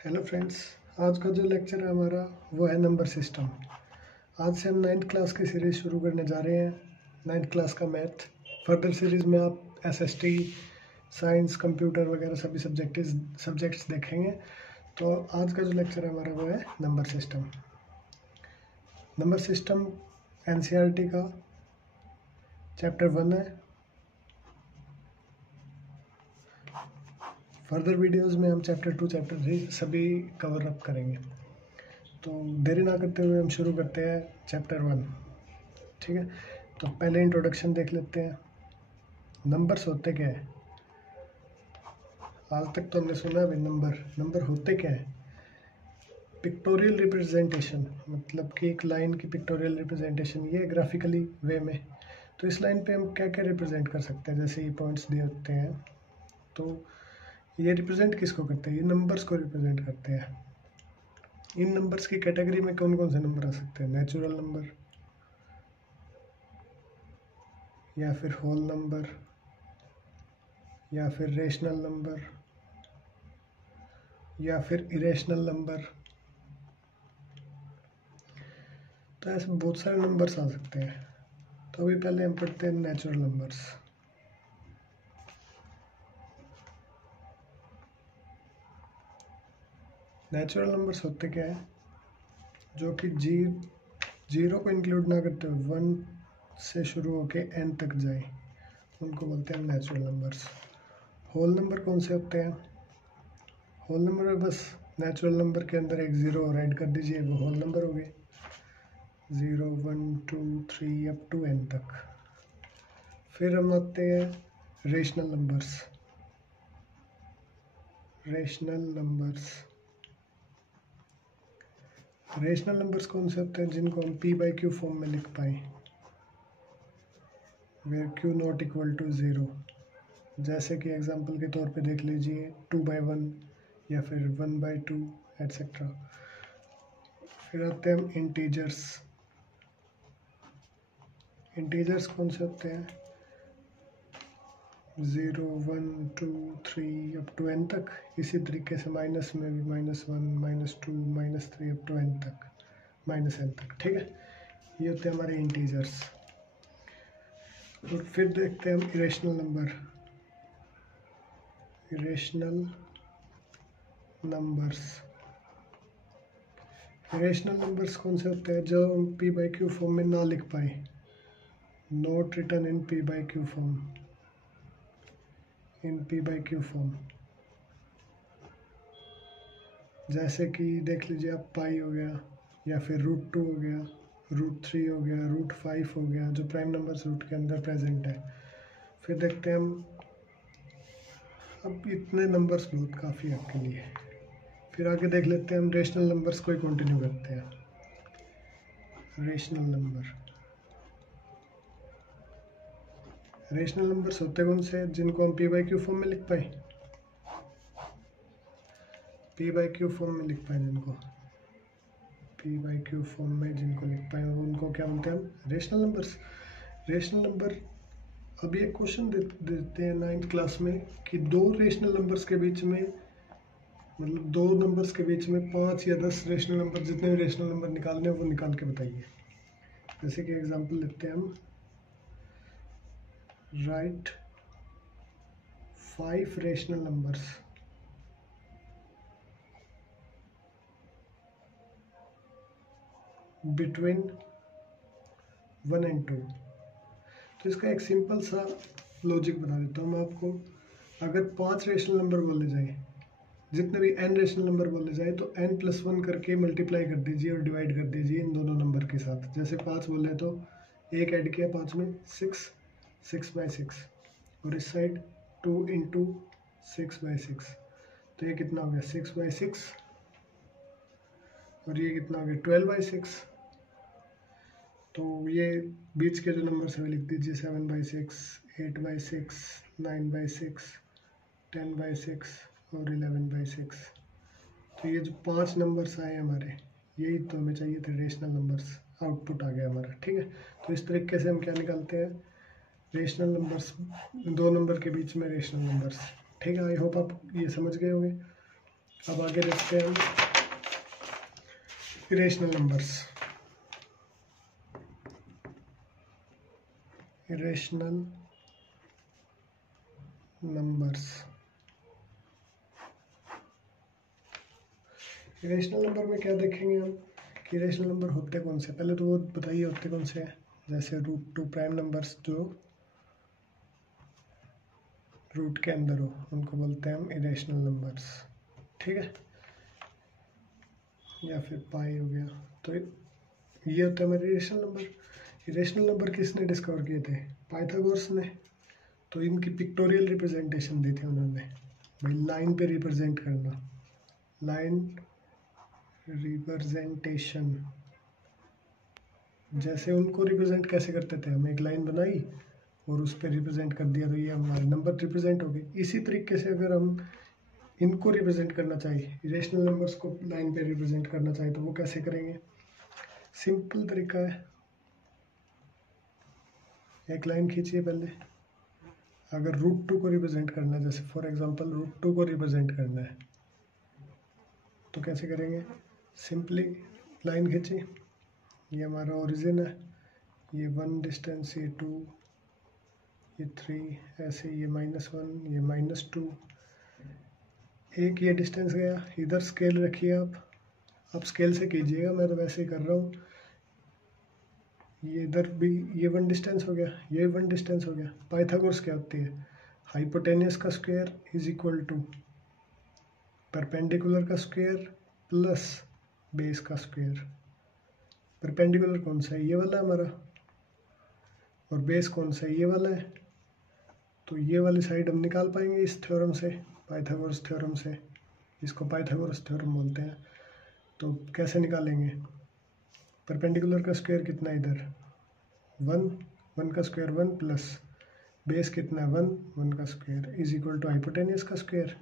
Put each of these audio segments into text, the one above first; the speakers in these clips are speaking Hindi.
हेलो फ्रेंड्स, आज का जो लेक्चर है हमारा वो है नंबर सिस्टम। आज से हम 9th क्लास की सीरीज़ शुरू करने जा रहे हैं। 9th क्लास का मैथ। फर्दर सीरीज़ में आप एसएसटी, साइंस, कंप्यूटर वगैरह सभी सब्जेक्ट्स देखेंगे। तो आज का जो लेक्चर है हमारा वो है number system. Number system NCERT का चैप्टर 1 है। फर्दर वीडियोज़ में हम चैप्टर 2, चैप्टर 3 सभी कवर अप करेंगे। तो देरी ना करते हुए हम शुरू करते हैं चैप्टर 1। ठीक है, तो पहले इंट्रोडक्शन देख लेते हैं। नंबर्स होते क्या है? आज तक तो हमने सुना है नंबर होते क्या है? पिक्टोरियल रिप्रेजेंटेशन, मतलब कि एक लाइन की पिक्टोरियल रिप्रेजेंटेशन, ये ग्राफिकली वे में। तो इस लाइन पे हम क्या क्या रिप्रेजेंट कर सकते हैं? जैसे ये पॉइंट्स दिए होते हैं, तो ये रिप्रेजेंट किसको करते हैं? ये नंबर्स को रिप्रेजेंट करते हैं। इन नंबर्स की कैटेगरी में कौन कौन से नंबर आ सकते हैं? नेचुरल नंबर, या फिर होल नंबर, या फिर रेशनल नंबर, या फिर इरेशनल नंबर। तो ऐसे बहुत सारे नंबर्स आ सकते हैं। तो अभी पहले हम पढ़ते हैं नेचुरल नंबर्स। नेचुरल नंबर्स होते क्या है? जो कि जीरो को इंक्लूड ना करते हुए 1 से शुरू होके n तक जाए, उनको बोलते हैं नेचुरल नंबर्स। होल नंबर कौन से होते हैं? होल नंबर में बस नेचुरल नंबर के अंदर एक ज़ीरो और ऐड कर दीजिए, वो होल नंबर हो गए। 0, 1, 2, 3 अप टू n तक। फिर हम आते हैं रेशनल नंबर्स। रेशनल नंबर्स कौन से होते हैं? जिनको हम p/q फॉर्म में लिख पाए, where q not equal to 0। जैसे कि एग्जांपल के तौर पे देख लीजिए 2/1 या फिर 1/2 एट्सेट्रा। फिर आते हैं हम इंटीजर्स। इंटीजर्स कौन से होते हैं? 0, 1, 2, 3 अप टू n तक। इसी तरीके से माइनस में भी -1, -2, -3 अप टू n तक, -n तक। ठीक है, ये होते हैं हमारे इंटीजर्स। और फिर देखते हैं हम इरेशनल नंबर। इरेशनल नंबर्स कौन से होते हैं? जो हम p/q फॉर्म में ना लिख पाए, not written in p/q form. जैसे कि देख लीजिए आप, पाई हो गया, या फिर √2 हो गया, √3 हो गया, √5 हो गया, जो प्राइम नंबर्स रूट के अंदर प्रेजेंट है। फिर देखते हैं हम, अब इतने नंबर्स बहुत काफ़ी है आपके लिए। फिर आगे देख लेते हैं हम रेशनल नंबर्स को ही कंटिन्यू करते हैं। रेशनल नंबर्स होते कौन से? जिनको हम p/q फॉर्म में लिख पाए। p/q फॉर्म में लिख पाए, जिनको लिख पाए उनको क्या बोलते हैं हम? Rational numbers. रेशनल नंबर, अभी एक क्वेश्चन देते हैं 9th क्लास में कि दो रेशनल नंबर्स के बीच में, मतलब दो नंबर्स के बीच में 5 या 10 रेशनल नंबर, जितने भी रेशनल नंबर निकालने हैं वो निकाल के बताइए। जैसे कि एग्जांपल लेते हैं हम, right 5 rational numbers between 1 and 2। तो इसका एक सिंपल सा लॉजिक बता देता हूँ मैं आपको। अगर 5 रेशनल नंबर बोले जाए, जितने भी n रेशनल नंबर बोले जाए, तो n+1 करके मल्टीप्लाई कर दीजिए और डिवाइड कर दीजिए इन दोनों नंबर के साथ। जैसे 5 बोले तो एक ऐड किया 5 में, 6/6, और इस साइड 2 × 6/6। तो ये कितना हो गया? 6/6। और ये कितना हो गया? 12/6। तो ये बीच के जो नंबर है लिख दीजिए, 7/6, 8/6, 9/6, 10/6 और 11/6। तो ये जो 5 नंबर्स आए हमारे, यही तो हमें चाहिए थे रेशनल नंबर्स। आउटपुट आ गया हमारा। ठीक है, तो इस तरीके से हम क्या निकालते हैं? रेशनल नंबर्स, दो नंबर के बीच में रेशनल नंबर्स। ठीक है, आई होप आप ये समझ गए होंगे। अब आगे देखते हैं हम irrational numbers. Irrational numbers, irrational number में क्या देखेंगे हम कि इरेशनल नंबर होते कौन से। पहले तो वो बताइए होते कौन से हैं। जैसे रूट टू प्राइम नंबर्स जो रूट के अंदर हो उनको बोलते हैं हम इरेशनल नंबर्स, ठीक है। या फिर पाई हो गया, तो ये होता है हमारे इरेशनल नंबर। इरेशनल नंबर किसने डिस्कवर किए थे? पाइथागोरस ने। तो इनकी पिक्टोरियल रिप्रेजेंटेशन दी थी उन्होंने, भाई लाइन पे रिप्रेजेंट करना, लाइन रिप्रेजेंटेशन। जैसे उनको रिप्रेजेंट कैसे करते थे, हम एक लाइन बनाई और उस पर रिप्रेजेंट कर दिया तो ये हमारे नंबर रिप्रेजेंट हो गए। इसी तरीके से अगर हम इनको रिप्रेजेंट करना चाहिए, इरेशनल नंबर्स को लाइन पे रिप्रेजेंट करना चाहिए, तो वो कैसे करेंगे? सिंपल तरीका है, एक लाइन खींचिए पहले। अगर रूट टू को रिप्रेजेंट करना है, जैसे फॉर एग्जांपल रूट टू को रिप्रेजेंट करना है, तो कैसे करेंगे? सिंपली लाइन खींचिए, ये हमारा ओरिजिन है, ये 1 डिस्टेंस, ये 2, ये 3, ऐसे ये -1, ये -2, एक ये डिस्टेंस गया। इधर स्केल रखिए आप स्केल से कीजिएगा, मैं तो वैसे ही कर रहा हूँ। ये इधर भी ये 1 डिस्टेंस हो गया, ये 1 डिस्टेंस हो गया। पाइथागोरस क्या होती है? हाइपोटेनियस का square is equal to perpendicular का स्क्वायर प्लस बेस का स्क्वायर। परपेंडिकुलर कौन सा है? ये वाला हमारा, और बेस कौन सा है? ये वाला है। तो ये वाली साइड हम निकाल पाएंगे इस थ्योरम से, पाइथागोरस थ्योरम से। इसको पाइथागोरस थ्योरम बोलते हैं। तो कैसे निकालेंगे? परपेंडिकुलर का स्क्वायर कितना है इधर? 1 का स्क्वायर 1 प्लस बेस कितना है 1 का square is equal to hypotenuse का स्क्वायर।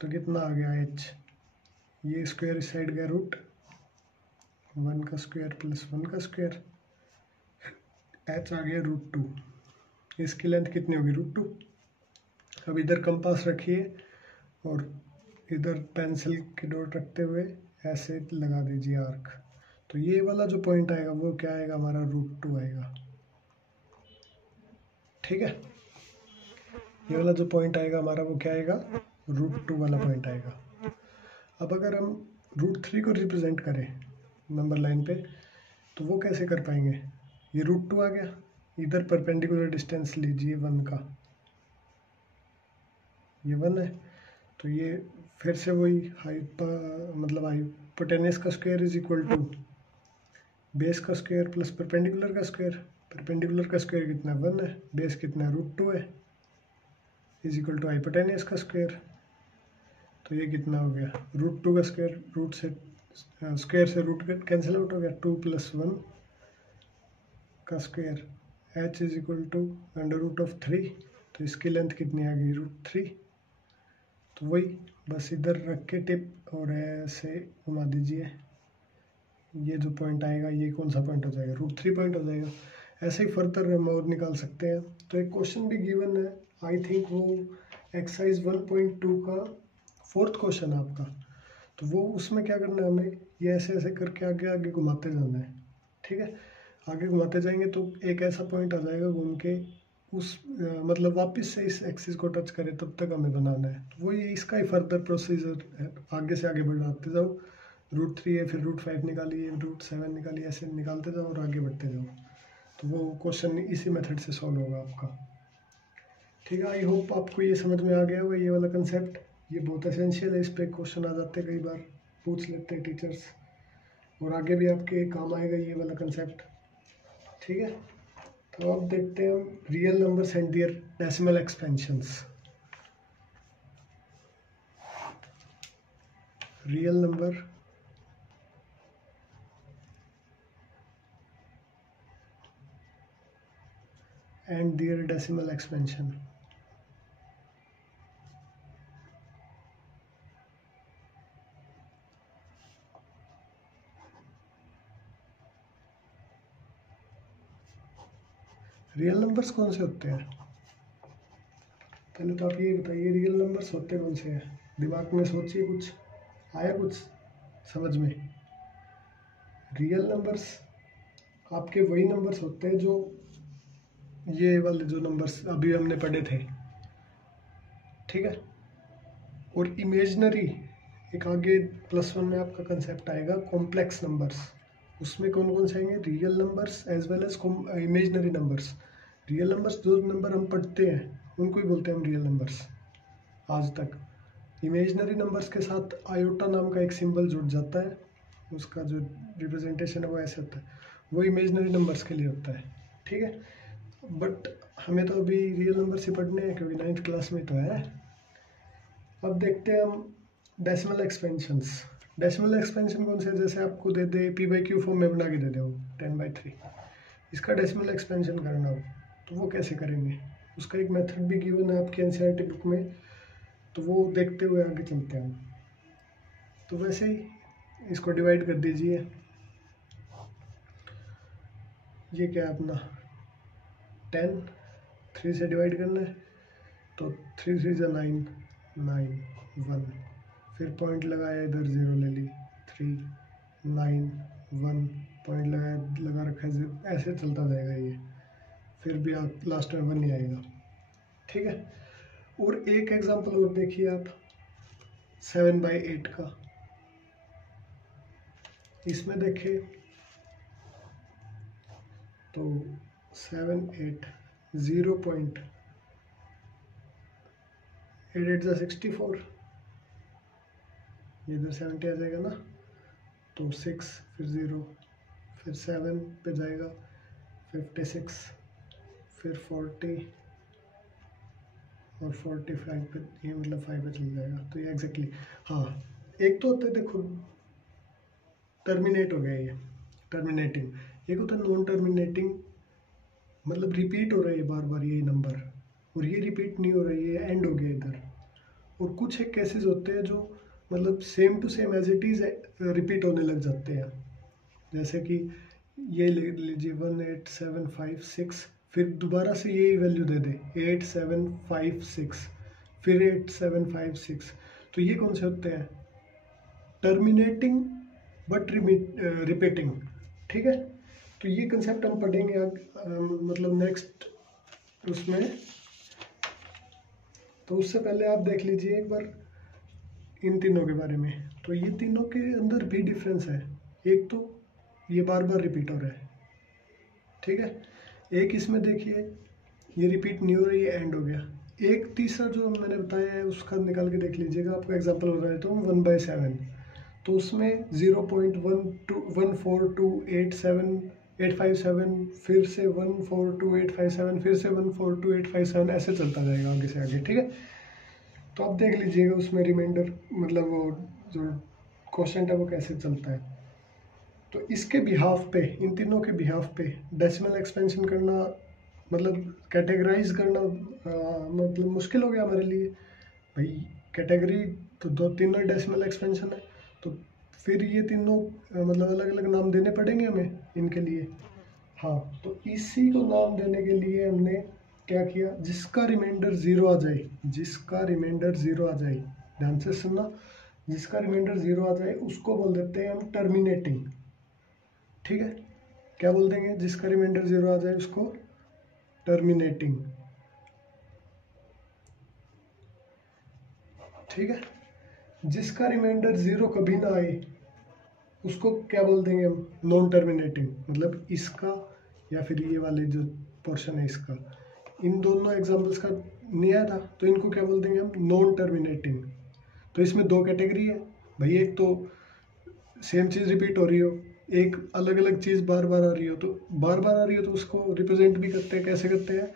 तो कितना आ गया h? ये स्क्वायर इस साइड गया रूट 1 का स्क्वायर प्लस 1 का स्क्वायर, h आ गया √2। इसकी लेंथ कितनी होगी? √2। अब इधर कंपास रखिए और इधर पेंसिल की डॉट रखते हुए ऐसे लगा दीजिए आर्क। तो ये वाला जो पॉइंट आएगा वो क्या आएगा? हमारा √2 आएगा, ठीक है। ये वाला जो पॉइंट आएगा हमारा वो क्या आएगा? √2 वाला पॉइंट आएगा। अब अगर हम √3 को रिप्रेजेंट करें नंबर लाइन पे, तो वो कैसे कर पाएंगे? ये √2 आ गया, इधर परपेंडिकुलर डिस्टेंस लीजिए 1 का, ये 1 है। तो ये फिर से वही हाइपोटेनियस का square is equal to base का स्क्वायर प्लस परपेंडिकुलर का स्क्वायर। परपेंडिकुलर का स्क्वायर कितना है? 1 है। बेस कितना है? √2 है, इज इक्वल टू हाइपोटेनियस का स्क्वायर। तो ये कितना हो गया? √2 का स्क्वायर, रूट से स्क्वायर से रूट कैंसिल आउट हो गया, 2 + 1 का square. h is equal to √3। तो इसकी लेंथ कितनी आ गई? √3। तो वही बस इधर रख के टिप और ऐसे घुमा दीजिए, ये जो पॉइंट आएगा ये कौन सा पॉइंट हो जाएगा? √3 पॉइंट हो जाएगा। ऐसे ही फर्दर हम और निकाल सकते हैं। तो एक क्वेश्चन भी गिवन है, आई थिंक वो एक्सरसाइज 1.2 का 4th क्वेश्चन है आपका। तो वो उसमें क्या करना है हमें, ये ऐसे ऐसे करके आगे आगे घुमाते जाना है, ठीक है। आगे घुमाते जाएंगे तो एक ऐसा पॉइंट आ जाएगा घूम के उस मतलब वापस से इस एक्सिस को टच करे, तब तक हमें बनाना है। तो वो ये इसका ही फर्दर प्रोसीजर है, आगे से आगे बढ़ाते जाओ। √3 है, फिर √5 निकालिए, √7 निकालिए, ऐसे निकालते जाओ और आगे बढ़ते जाओ। तो वो क्वेश्चन इसी मेथड से सॉल्व होगा आपका, ठीक है। आई होप आपको ये समझ में आ गया होगा ये वाला कंसेप्ट। ये बहुत एसेंशियल है, इस पे क्वेश्चन आ जाते हैं, कई बार पूछ लेते हैं टीचर्स, और आगे भी आपके काम आएगा ये वाला कंसेप्ट, ठीक है। तो अब देखते हैं हम real numbers and their decimal expansions. Real number and their decimal expansion. Real numbers कौन से होते हैं? पहले तो आप ये बताइए रियल नंबर्स होते कौन से हैं? दिमाग में सोचिए, कुछ आया कुछ समझ में? रियल नंबर्स आपके वही नंबर्स होते हैं जो ये वाले जो नंबर्स अभी हमने पढ़े थे, ठीक है। और इमेजनरी एक आगे +1 में आपका कंसेप्ट आएगा कॉम्प्लेक्स नंबर्स। उसमें कौन कौन से आएंगे? Real numbers as well as imaginary numbers. Real numbers जो नंबर हम पढ़ते हैं उनको ही बोलते हैं हम रियल नंबर्स आज तक। इमेजनरी नंबर्स के साथ आयोटा नाम का एक सिंबल जुड़ जाता है, उसका जो रिप्रेजेंटेशन है वो ऐसे होता है, वो इमेजनरी नंबर्स के लिए होता है, ठीक है। बट हमें तो अभी रियल नंबर्स ही पढ़ने हैं क्योंकि 9th क्लास में तो है। अब देखते हैं हम डेसिमल एक्सपेंशंस। डेसिमल एक्सपेंशन कौन से? जैसे आपको दे दे p/q फॉर्म में बना के दे दे वो 10/3, इसका डेसिमल एक्सपेंशन करना हो तो वो कैसे करेंगे? उसका एक मेथड भी गिवन है आपकी एनसीईआरटी बुक में, तो वो देखते हुए आगे चलते हैं हम। तो वैसे ही इसको डिवाइड कर दीजिए। ये क्या है अपना 10, 3 से डिवाइड करना है तो 3 3 जा 9, 9 1, फिर पॉइंट लगाया इधर 0 ले ली, 3 9 1 पॉइंट लगाया, लगा रखा है 0, ऐसे चलता जाएगा ये, फिर भी आप लास्ट में 1 नहीं आएगा, ठीक है। और एक एग्जांपल और देखिए आप 7/8 का। इसमें देखिए तो 7 8 0.88 जा 64, ये इधर 70 आ जाएगा ना, तो 6 फिर 0 फिर 7 पे जाएगा 56, फिर 40 और 45 पे, ये मतलब 5 पे चल जाएगा। तो ये एग्जैक्टली हाँ, एक तो होता है देखो टर्मिनेट हो गया ये टर्मिनेटिंग, एक होता है नॉन टर्मिनेटिंग, मतलब रिपीट हो रहा है बार बार ये नंबर, और ये रिपीट नहीं हो रहा है, ये एंड हो गया इधर। और कुछ एक केसेस होते हैं जो मतलब same to same as it is repeat होने लग जाते हैं, जैसे कि ये ले लीजिए 18756, फिर दोबारा से यही वैल्यू दे दे 8756, फिर 8756, तो ये कौन से होते हैं? टर्मिनेटिंग बट रिपीटिंग, ठीक है। तो ये कंसेप्ट हम पढ़ेंगे मतलब नेक्स्ट उसमें। तो उससे पहले आप देख लीजिए एक बार इन तीनों के बारे में। तो ये तीनों के अंदर भी डिफरेंस है, एक तो ये बार बार रिपीट हो रहा है, ठीक है। एक इसमें देखिए ये रिपीट नहीं हो रही है, एंड हो गया। एक तीसरा जो मैंने बताया है उसका निकाल के देख लीजिएगा, आपको एग्जांपल हो रहा है तो 1/7, तो उसमें 0.14287,857, फिर से 142,857, फिर से 142,857, ऐसे चलता जाएगा आगे से आगे, ठीक है। तो आप देख लीजिएगा उसमें रिमाइंडर मतलब वो जो क्वेश्चन है वो कैसे चलता है। तो इसके बिहाफ पे, इन तीनों के बिहाफ पे डेसिमल एक्सपेंशन करना मतलब कैटेगराइज करना मतलब मुश्किल हो गया हमारे लिए भाई। कैटेगरी तो तीनों डेसिमल एक्सपेंशन है, तो फिर ये तीनों मतलब अलग अलग नाम देने पड़ेंगे हमें इनके लिए। हाँ, तो इसी को नाम देने के लिए हमने क्या किया, जिसका रिमाइंडर 0 आ जाए, जिसका रिमाइंडर 0 आ जाए, ध्यान से सुनना, जिसका रिमाइंडर 0 आ जाए उसको बोल देते हैं हम टर्मिनेटिंग, ठीक है। क्या बोल देंगे? जिसका रिमाइंडर 0 आ जाए उसको टर्मिनेटिंग, ठीक है। जिसका रिमाइंडर 0 कभी ना आए उसको क्या बोल देंगे हम? नॉन टर्मिनेटिंग, मतलब इसका या फिर ये वाले जो पोर्शन है इसका, इन दोनों एग्जांपल्स का नहीं आया था तो इनको क्या बोल देंगे हम? Non terminating. तो इसमें दो कैटेगरी है भाई, एक तो सेम चीज़ रिपीट हो रही हो, एक अलग अलग चीज़ बार बार आ रही हो। तो बार बार आ रही हो तो उसको रिप्रेजेंट भी करते हैं, कैसे करते हैं?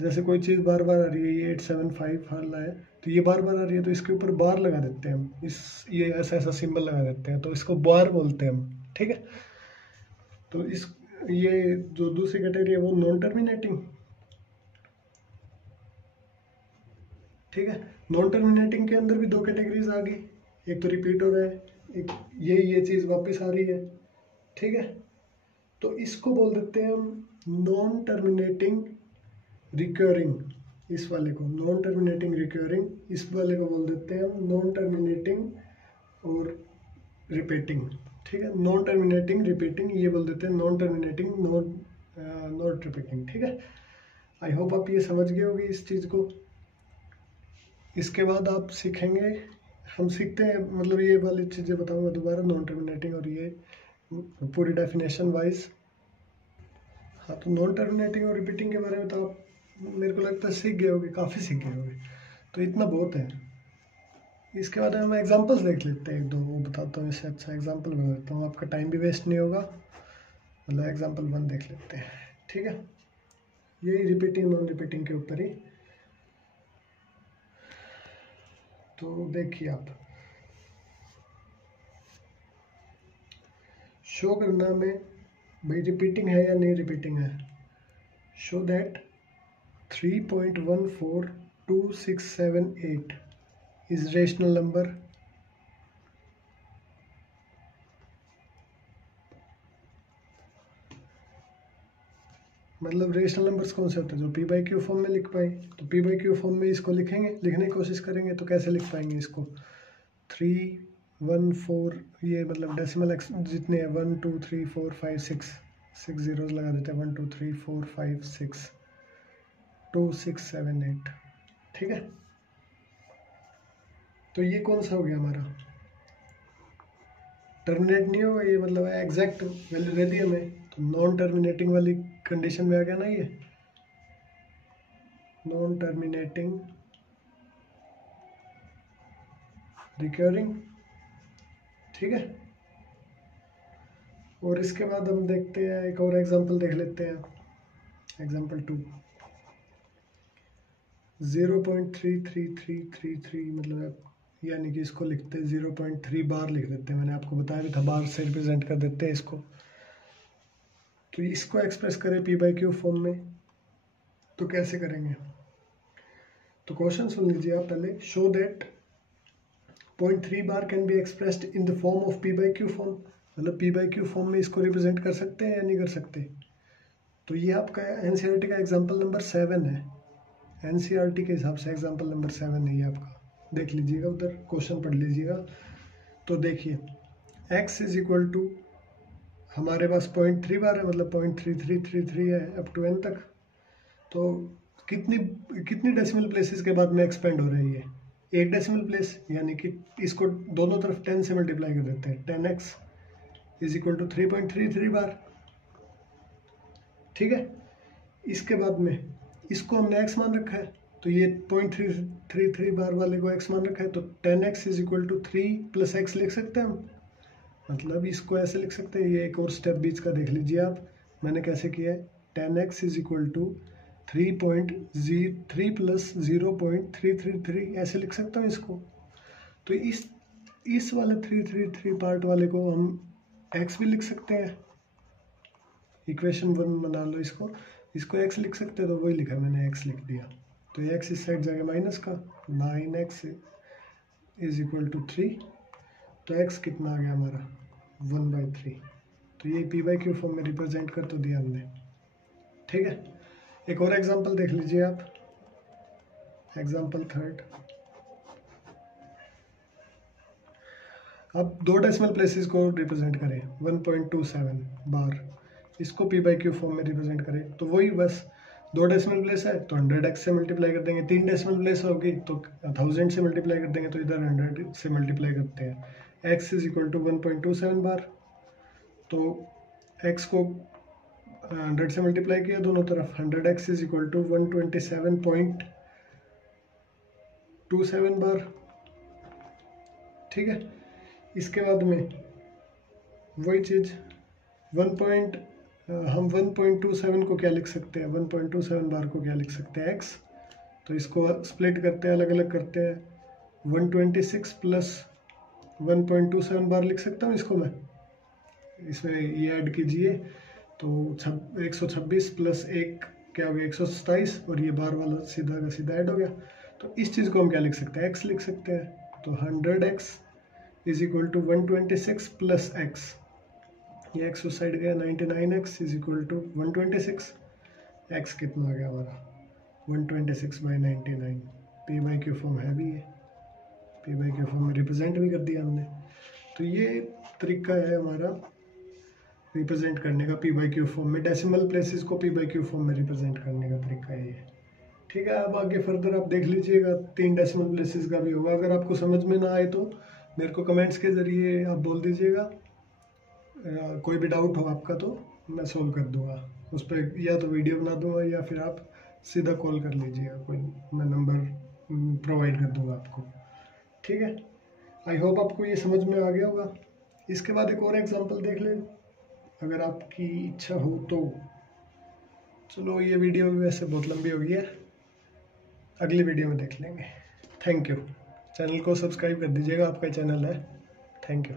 जैसे कोई चीज़ बार बार आ रही है, ये 875 हाल है तो ये बार बार आ रही है तो इसके ऊपर बार लगा देते हैं हम, ये ऐसा ऐसा सिंबल लगा देते हैं, तो इसको बार बोलते हैं हम, ठीक है। तो इस ये जो दूसरी कैटेगरी है वो नॉन टर्मिनेटिंग, ठीक है। नॉन टर्मिनेटिंग के अंदर भी दो कैटेगरीज आ गई, एक तो रिपीट हो रहा है, एक ये चीज़ वापस आ रही है, ठीक है। तो इसको बोल देते हैं हम नॉन टर्मिनेटिंग रिकरिंग, इस वाले को नॉन टर्मिनेटिंग रिकरिंग, इस वाले को बोल देते हैं हम नॉन टर्मिनेटिंग और रिपीटिंग। ठीक है, नॉन टर्मिनेटिंग रिपीटिंग ये बोल देते हैं नॉन टर्मिनेटिंग नॉट रिपीटिंग। ठीक है, आई होप आप ये समझ गए होंगे इस चीज़ को। इसके बाद आप सीखेंगे, हम सीखते हैं मतलब ये वाली चीज़ें बताऊंगा दोबारा, नॉन टर्मिनेटिंग और ये पूरी डेफिनेशन वाइज। हाँ, तो नॉन टर्मिनेटिंग और रिपीटिंग के बारे में तो आप मेरे को लगता है सीख गए होंगे, काफ़ी सीख गए होंगे, तो इतना बहुत है। इसके बाद हम एग्जांपल्स देख लेते हैं एक दो, वो बताता हूँ, इससे अच्छा एग्जांपल बता देता हूँ, आपका टाइम भी वेस्ट नहीं होगा। मतलब एग्जांपल 1 देख लेते हैं। ठीक है, यही रिपीटिंग नॉन रिपीटिंग के ऊपर ही। तो देखिए आप, शो करना में भाई रिपीटिंग है या नहीं रिपीटिंग है। Show that 3.142678 is rational number. मतलब रेशनल नंबर्स कौन से होते हैं, जो पी बाई क्यू फॉर्म में लिख पाए। तो पी बाई क्यू फॉर्म में इसको लिखेंगे, लिखने की कोशिश करेंगे, तो कैसे लिख पाएंगे इसको। 314 ये मतलब डेसिमल जितने हैं 1 2 3 4 5 6 6 जीरोज लगा देते हैं, 1 2 3 4 5 6 2 6 7 8। ठीक है, तो ये कौन सा हो गया हमारा, टर्मिनेट नहीं होगा ये, मतलब एग्जैक्ट वैल्यू दे दी हमें, तो नॉन टर्मिनेटिंग वाली कंडीशन में आ गया ना ये, नॉन टर्मिनेटिंग रिकरिंग। ठीक है, और इसके बाद हम देखते हैं एक और एग्जांपल देख लेते हैं, एग्जांपल 2। 0.33333 मतलब यानी कि इसको लिखते हैं 0.3 बार लिख देते हैं, मैंने आपको बताया भी था, बार से रिप्रेजेंट कर देते हैं इसको। तो इसको एक्सप्रेस करें पी बाई क्यू फॉर्म में, तो कैसे करेंगे। तो क्वेश्चन सुन लीजिए आप पहले। Show that 0.3 bar can be expressed in the form of P by Q form, मतलब पी बाई क्यू फॉर्म में इसको रिप्रेजेंट कर सकते हैं या नहीं कर सकते। तो ये आपका एनसीईआरटी का एग्जाम्पल नंबर 7 है, एनसीईआरटी के हिसाब से एग्जाम्पल नंबर 7 है ये आपका, देख लीजिएगा उधर, क्वेश्चन पढ़ लीजिएगा। तो देखिए x इज इक्वल टू, हमारे पास 0.3 बार है, मतलब 0.3333 है अप टू n तक। तो कितनी कितनी डेसिमल प्लेसेस के बाद में एक्सपेंड हो रही है, एक डेसिमल प्लेस, यानी कि इसको दोनों तरफ 10 से मल्टीप्लाई कर देते हैं, 10x इज इक्वल टू 3.33 बार। ठीक है, इसके बाद में इसको हमने x मान रखा है, तो ये 0.333 बार वाले को x मान रखा है, तो 10x is equal to 3 plus x लिख सकते हैं हम। मतलब इसको ऐसे लिख सकते हैं, ये एक और स्टेप बीच का देख लीजिए आप, मैंने कैसे किया है। 10x is equal to 3 plus 0.333 ऐसे लिख सकता हूँ इसको। तो इस वाले 333 पार्ट वाले को हम x भी लिख सकते हैं, इक्वेशन 1 बना लो इसको x लिख सकते हैं, तो वही लिखा मैंने, x लिख दिया। तो x इस साइड जाएगा माइनस का, 9x इज इक्वल टू 3, तो x कितना आ गया हमारा 1/3। तो ये पी बाई क्यू फॉर्म में रिप्रेजेंट कर तो दिया हमने। ठीक है, एक और एग्जांपल देख लीजिए आप, एग्जांपल 3। अब दो डेसिमल प्लेसेस को रिप्रेजेंट करें, 1.27 बार, इसको पी बाई क्यू फॉर्म में रिप्रेजेंट करें, तो वही बस 2 डेसिमल प्लेस है तो 100x से मल्टीप्लाई कर देंगे, 3 डेसिमल प्लेस होगी तो 1000 से मल्टीप्लाई कर देंगे, तो इधर 100 से मल्टीप्लाई करते हैं। x इज इक्वल टू 1.27 बार, तो x को 100 से मल्टीप्लाई किया दोनों तरफ, 100x इज इक्वल टू 127.27 बार। ठीक है, इसके बाद में वही चीज़ हम 1.27 को क्या लिख सकते हैं, 1.27 बार को क्या लिख सकते हैं x, तो इसको स्प्लिट करते हैं, अलग अलग करते हैं, 126 प्लस 1.27 बार लिख सकता हूँ इसको मैं, इसमें ये ऐड कीजिए तो 126 प्लस 1 क्या हो गया 127, और ये बार वाला सीधा का सीधा ऐड हो गया। तो इस चीज़ को हम क्या लिख सकते हैं, x लिख सकते हैं, तो 100x is equal to 126 plus x, ये x उस साइड गया, 99x is equal to 126, x कितना आ गया हमारा 126/99 पी बाई क्यू फॉर्म है भी, है पी बाई क्यू फॉर्म में रिप्रेजेंट भी कर दिया हमने। तो ये तरीका है हमारा रिप्रेजेंट करने का पी बाई क्यू फॉर्म में, डेसिमल प्लेसेस को पी बाई क्यू फॉर्म में रिप्रेजेंट करने का तरीका है ये। ठीक है, अब आगे फर्दर आप देख लीजिएगा, 3 डेसिमल प्लेसेस का भी होगा। अगर आपको समझ में ना आए तो मेरे को कमेंट्स के ज़रिए आप बोल दीजिएगा, कोई भी डाउट हो आपका तो मैं सोल्व कर दूंगा उस पर, या तो वीडियो बना दूंगा या फिर आप सीधा कॉल कर लीजिएगा, कोई मैं नंबर प्रोवाइड कर दूंगा आपको। ठीक है, आई होप आपको ये समझ में आ गया होगा। इसके बाद एक और एग्जांपल देख लें अगर आपकी इच्छा हो तो। चलो ये वीडियो वैसे बहुत लंबी हो गई है, अगली वीडियो में देख लेंगे। Thank you. चैनल को सब्सक्राइब कर दीजिएगा, आपका चैनल है। Thank you.